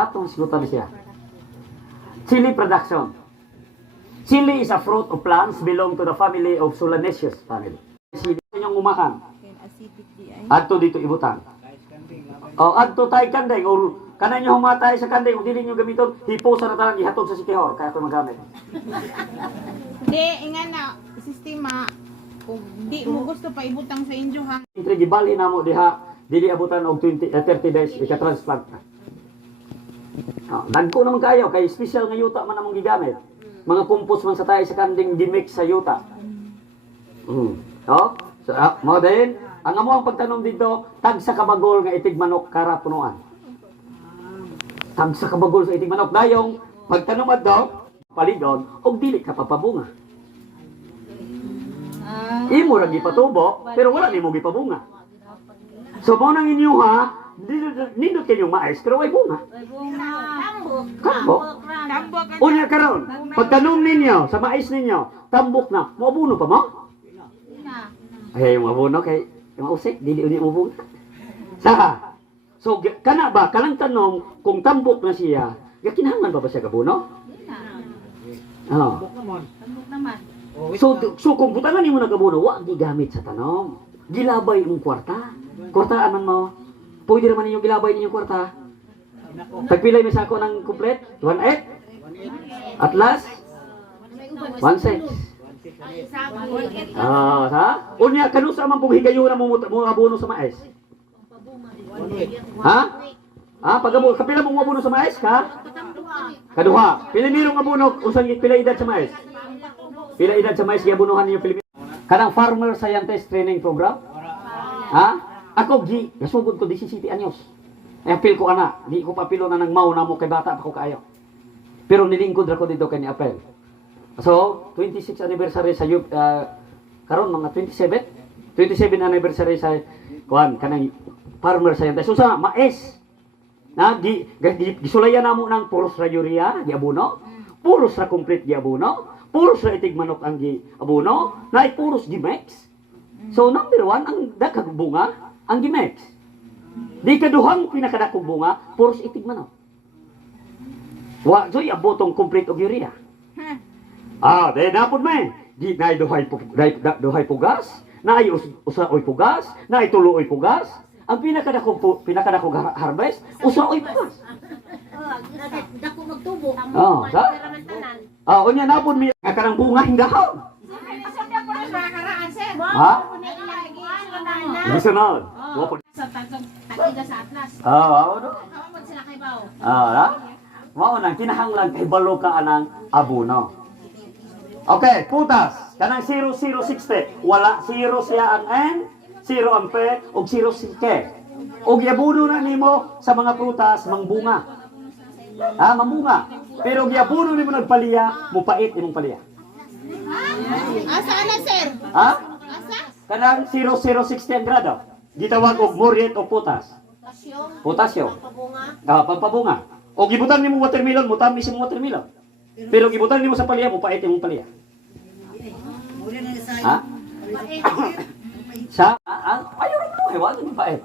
Atong sigutan siya. Chili production. Chili is a fruit of plants belong to the family of Solanaceous family. Chili yung umakan. Adto dito ibutan. O adto tay kanday or kanan nyo humatay sa kanday kung dili nyo gamiton, hipo sa natalang ihatod sa City Hall kaya ito magamit. Di, nga na, sistema, kung di mo gusto pa ibutang sa inyo ha. Gibali na mo diha, dili abutan og 30 days ika-transplant na. Nagko naman kayo, kay special nga yuta man namong gigamit. Mga compost man sa tayo sa kanding gimix sa yuta. So, mo din, ang amo ang pagtanom dito, tag sa kabagol nga itig manok kara punuan. Tag sa kabagol sa itig manok dayong pagtanom adto, paligon og dili ka papabunga. Imo ra gipatubo, pero wala nimo gipabunga. So mo nang inyo ha, nindot kayo mais, pero way bunga. Tambok. Unya karon, pagtanom ninyo sa mais ninyo, tambok na, moabuno pa mo? Ay, yung abono kay yung usik, dili uni mo bunga. Saka, so kana ba kanang tanom kung tambok na siya, kinahanglan ba siya gabuno? Tambok naman. So kung butangan nimo nagabuno, wa gigamit sa tanom. Gilabay yung kwarta. Kwartaan man mo. Pwede naman ninyo gilabay ninyo kwarta. Tagpilay mi sa ako ng complete? 1.8? Atlas? 1.6? Ha? Unya, kanusa man pumihigayo na mo abono sa mais? Ha? Pag-abono, kapila mong abono sa mais ka? Kaduha. Pila mirong abono, usang pila edad sa mais? Pila edad sa mais, giabunuhan ninyo Pilipino? Kanang Farmer Scientist Training Program? Ha? Ako, nasugod ko 17 anyos. Ay, apil ko ana. Di ko papilo na nang mau na mo kay bata pa ko kayo. Pero nilingkod ako dito kay ni apel. So, 26 anniversary sa karon mga 27 anniversary sa kanang Farmer Scientist. So sa mais na gisulayan namo ng puros ra urea giabuno, puros ra complete giabuno, puros ra itig manok ang giabuno, na puros gimex. So number 1 ang daghang bunga ang gimex. Di kaduhang pinakadakong bunga puros itig manok. Wa joy abotong complete og urea. Dahil napod may, di na duhay pugas, na ay usaoy pugas, na ay tuloy pugas. Ang pinakadakong harvest, usaoy pugas. Dako magtubo. Unya napod may kanang bunga hinggahaw. Ha? Gisunod. Sa tagiga sa atlas. Ano? Kamamod sila kay Bao. Mao nang kinahanglan kay balo ka anang abono. Okay, putas. Kanang 0060. Wala 0 siya ang N, 0 ang P, o 0 si K. O giabuno na nimo sa mga prutas, mangbunga. Mamunga. Pero giabuno nimo nagpaliya, mupait imong paliya. Asa na, sir? Ha? Kanang 0060 ang grado. Gitawag og muriet o putas. Potasyo. Pampabunga. O gibutan nimo watermelon, mutamis imong watermelon. Pero gibutan nimo sa paliya, mupait imong paliya. Ha? Sa ayo rin mo, wala ni pait.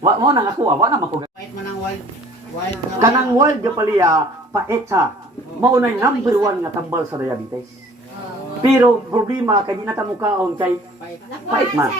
Wa mo nang ako, wa na mako. Pait man ang wild. Kanang wild ga paliya, pait sa. Mao na number 1 nga tambal sa diabetes. Pero problema kay di na ta mukaon kay pait man.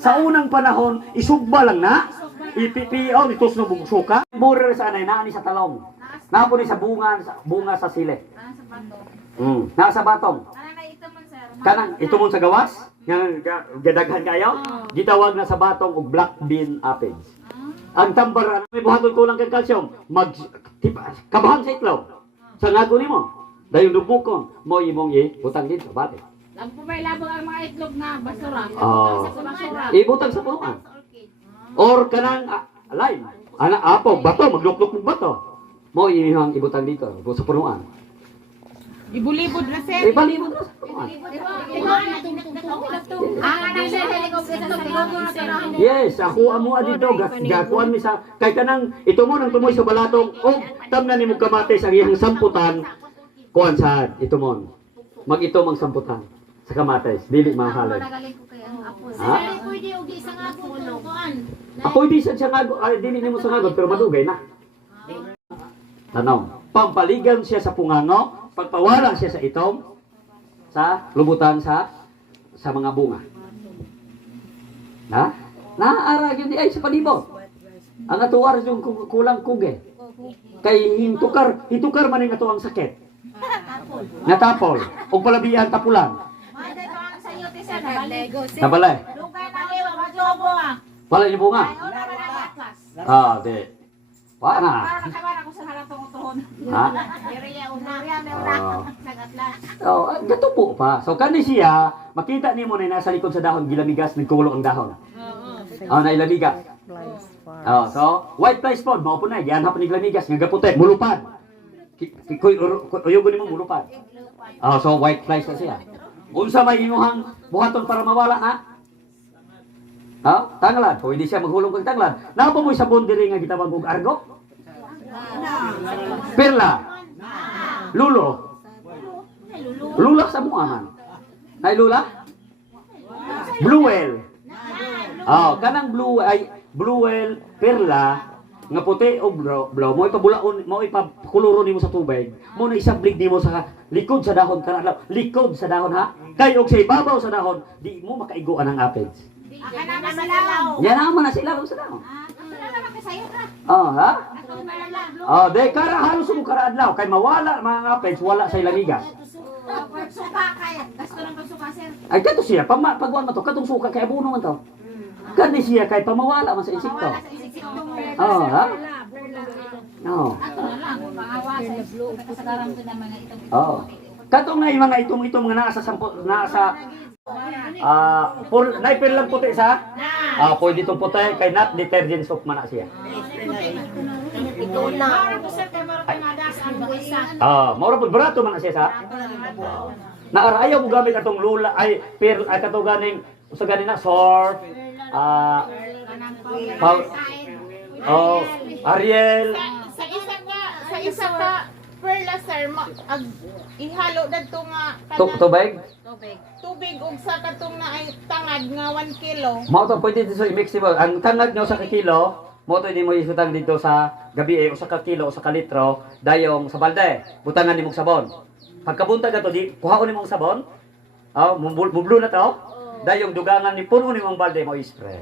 Sa unang panahon, isugba lang na. IPPO nitos no bugsuka. Mura sa anay naani sa talong. Napo ni sa bunga sa sile. Nasa batong. Kanang ito mo sa gawas, nga gadaghan kayo, gitawag na sa batong og black bean aphids. Ang tambar, may buhaton ko lang kang calcium, kabahan sa itlog. Sa ngago nimo, dayon dubukon, mo imong ibutang dito, bate. May labang ang mga itlog na basura. Ibutang sa punuan. Or kanang lime, apo, bato, maglukluk ng bato. Mo imong ibutang dito, sa punuan. Ibulibod na, sir. Ibalibod na sa punuan. Yes, ako amo dito gakuan mi sa kay kanang ito mo nang tumoy sa balatong og tamnan nimo kamate sa iyang samputan kuan sa ito mo. Mag-ito mang samputan sa kamates, dili mahalin. Ha? Pwede og isang ako kuan. Ako di sa ngago, dili nimo sa ngago pero madugay na. Tanong, pampaligan siya sa pungano, pagpawala siya sa itom, sa lubutan sa mga bunga. Ha? Naaarag yun di ay sa palibot. Ang atuwar yung kulang kuge. Kay hitukar man yung atuang sakit. Natapol. O palabihan tapulan. Maday pa ang sayo ti sa nabalik. Nabalay. Lugay na liwa, maglobo ah. Wala yung bunga. Ay, una ba na atlas? Di. Wala na. Para nakabar ako sa halatong utuhon. Ha? Area una, area na una. Nag-atlas. Gatupo pa. So kani siya, makita niyo mo na nasa likod sa dahon, gilamigas, nagkulo ang dahon. Nailamigas. So, white fly spot, mao po na, yan hapon niglamigas, nga gaputi, mulupad. Uyugo ni mo mulupad. So white flies na siya. Unsa may imuhang buhaton para mawala na? Tanglad, pwede siya maghulong kag tanglad. Napa mo sa bondiri nga gitawag og argo? Perla. Lulo. Lula sa mga man. Nay lula? Blue whale. Kanang blue whale, perla, nga puti o blue, mo ipabulaon, mo ipakuluro nimo sa tubig. Mo na isablig nimo sa likod sa dahon kana likod sa dahon ha. Kay og sa ibabaw sa dahon, di mo makaiguan ang aphids. Aka naman sa law. Yan naman na sila sa dahon. Wala naman ka sayo ka. Ha? Ako malala. De kara halos mo kara adlaw kay mawala mga aphids wala sa ilamigas. Suka kaya. Gasto ng pagsuka, sir. Ay kato siya pagwan mo to katong suka kay abuno man to. Kani siya kay pamawala man sa insekto. Wala sa insekto. Ha? No. Ato na lang. Maawa sa kasagaran ko na mga itong Katong na yung mga itong nga nasa naipil lang puti sa? Pwede itong puti kay not detergent soap man na siya. Ito na. Para sir kay maro kay nadas ang buwisa. Maura po barato man na siya sa? Naarayaw mo gamit atong lula ay katong ganing sa ganin na surf, Ariel. Sa isa ka perla sir, ihalo dadto nga Tubig? tubig ug sa katong na ay tangad nga 1 kilo. Mao to pwede dito i-mix mo. Ang tangad nyo sa kilo, mo to hindi mo isutang dito sa gabi o sa kilo o sa litro, dayong sa balde. Butangan nimo og sabon. Pagkabuntag ato di kuhaon nimo og sabon. Mublo na to. Dayong dugangan ni puno nimo ang balde mo i-spray.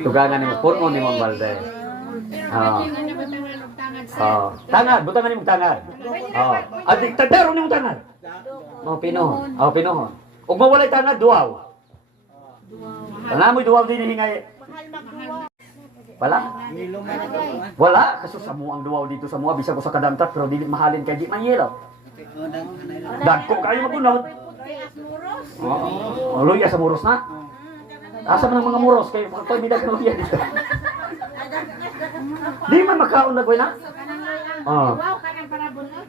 Dugangan nimo puno nimo ang balde. Tangad, butangan nimo tangad. Adik tadaro nimo tangad. Pinohon. Pinohon. Ug mawalay tangad duaw. Namoy duaw din hingay. Wala. Wala kasi sa mo ang duaw dito sa mga bisag ko sa kadamtat pero dili mahalin kay di man yelo. Dagko kayo magunod. Luya sa muros na. Asa man ang mga muros kay pagkoy bidag na luya dito. Di man makaon na koy na. Wow, kanang parabulog.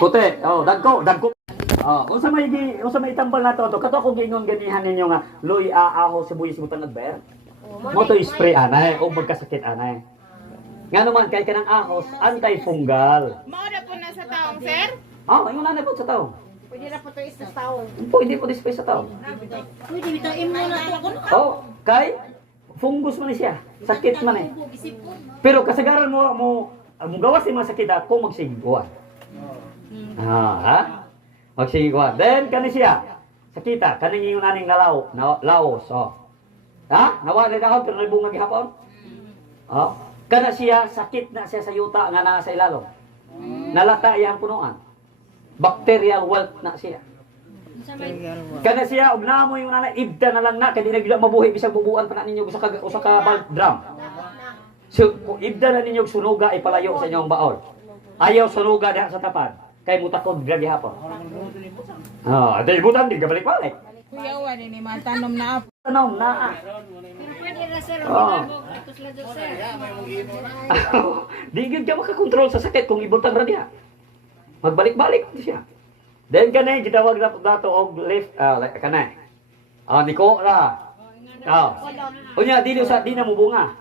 Puti. Dagko. Unsa may tambal nato to? Kato ko gingon ganihan ninyo nga luy aaho sibuyas mo tanad ber. Mo to spray anay o magkasakit anay. Nga naman kay kanang ahos anti-fungal. Mao na po na sa taong sir. Ayun na po sa tao. Pwede na po to isa sa taong. Pwede po display sa tao. Pwede bitaw imo na to. Kay fungus man siya. Sakit man eh. Pero kasagaran mo gawas yung mga sakit ako magsigwa. Magsigwa. Then kani siya. Sakita kaning yung naning laos. Nawala na ako pero nabunga gihapon. Kana siya sakit na siya sa yuta nga naa sa ilalom. Nalata iyang punuan. Bacterial wealth na siya. Kana siya og namo yung nana ibda na lang na kay di na gyud mabuhi bisag bubuan pa na ninyo usa ka bulk drum. So kung ibda na ninyo sunuga ipalayo sa inyong baol. Ayaw sunuga diha sa tapad kay mutakod gragi hapon. Adi butan di gabalik-balik. Kuya wa ni matanom na apo. Tanom na. Pwede ra sir, labog atos ladok sir. Di gyud ka makakontrol sa sakit kung ibutang ra diha. Magbalik-balik siya. Then kanay gitawag na dato og lift kanay. Niko ra. Unya dili na mo bunga.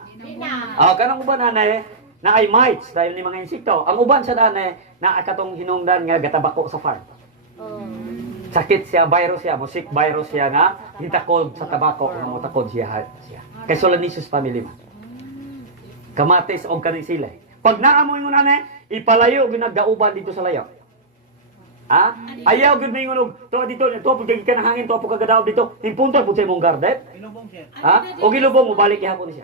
Kanang uban anay na ay mites dahil ni mga insekto. Ang uban sa danay na katong hinungdan nga gatabako sa farm. Sakit siya, virus siya, music virus siya nga hitakod sa tabako, mo takod siya. Kay Solanisis family man. Kamatis o kaning sila. Pag naamoy mo na ipalayo ginagauban dito sa layo. Ha? Ayaw gud may ngunog. To dito, to pag ka ng hangin, to pag kagadaw dito. Himpunto pud sa imong garden. Ha? O gilubong mo balik ihapon siya.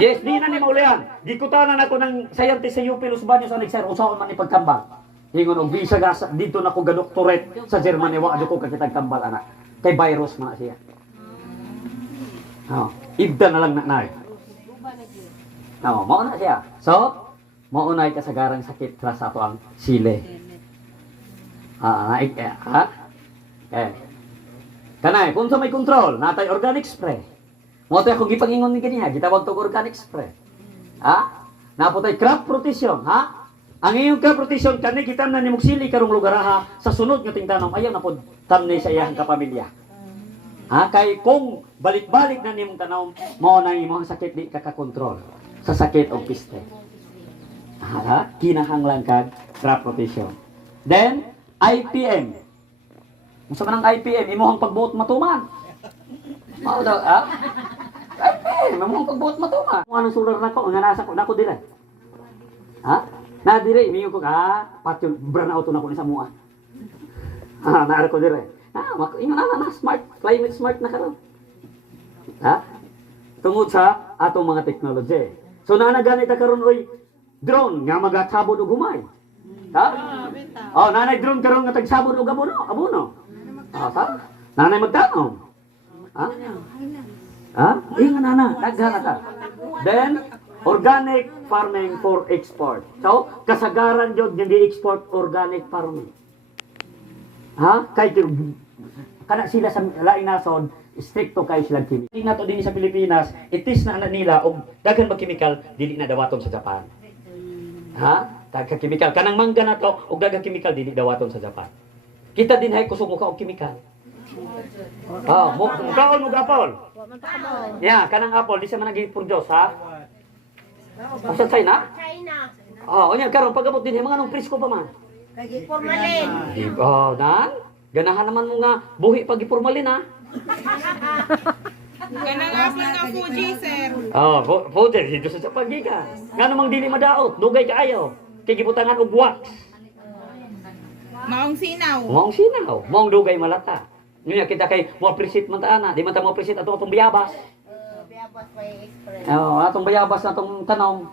Yes, di na ni maulian. Gikutanan ako ng scientist sa UP Los Baños sa Nexer usaon man ni pagkambal. Ingon og visa gas dito na ko ga doctorate sa Germany wa adto ko kakitag kambal anak. Kay virus man siya. Oh, ibda na lang na nay. Mao na siya. So, maunay kasagarang sakit sa ato ang sile. Kanay, kung sa may control, natay organic spray. Mo tayo kung gipangingon ni kaniya, gitawag to organic spray. Ha? Napotay crop protection, ha? Ang iyong crop protection kani kita na ni mugsili karong lugar ha sa sunod nga tingtanom ayaw na pod tamni sa iyang kapamilya. Ha? Kay kung balik-balik na nimong tanom, mao na imong sakit di ka kontrol sa sakit o piste. Ha? Kinahanglan kag crop protection. Then IPM. Musa man ang IPM, imuhang pagbuot matuman. Mao daw, ha? IPM, imuhang pagbuot matuman. Kung anong solar na ko, nga nasa ko, nako dire. Ha? Na dire, imiyo ko, patyo, brownout na ko ni sa mua. Ha, naara ko dire. Ingon na, smart, climate smart na karon. Ha? Tungod sa atong mga technology. So, ganit na karon, oy, drone, nga magasabod og humay. Ha? Oh, nanay drone karon nga tagsabon og abono. Sa? Nanay magtanom. Ha? Ha? Ingon na, daghan ka. Then organic farming for export. So, kasagaran jud nga gi-export organic farming. Ha? Kay kana sila sa lain nasod, stricto kay sila kimi. Nato din sa Pilipinas, itis na nila og daghan ba chemical dili na dawaton sa Japan. Ha? Daghang chemical kanang mangga na to og daghang chemical dili dawaton sa Japan. Kita din hay kusog mo ka og chemical. Mo kaon mo apple. Ya, kanang apple di sa man nagi-produce ha. Sa China? China. Unya karon pagabot din mga nung presko pa man. Kay formalin. Dan ganahan naman mo nga buhi pag formalin ha. Kanang apple nga Fuji, sir. Fuji dito sa pagiga. Nga namang dili madaot, dugay kaayo. Kay gibutangan og wax. Maong sinaw. Maong dugay malata. Nya kita kay mo appreciate man ta ana, di man ta mo appreciate atong bayabas. Biyabas may express. Atong bayabas na atong tanom.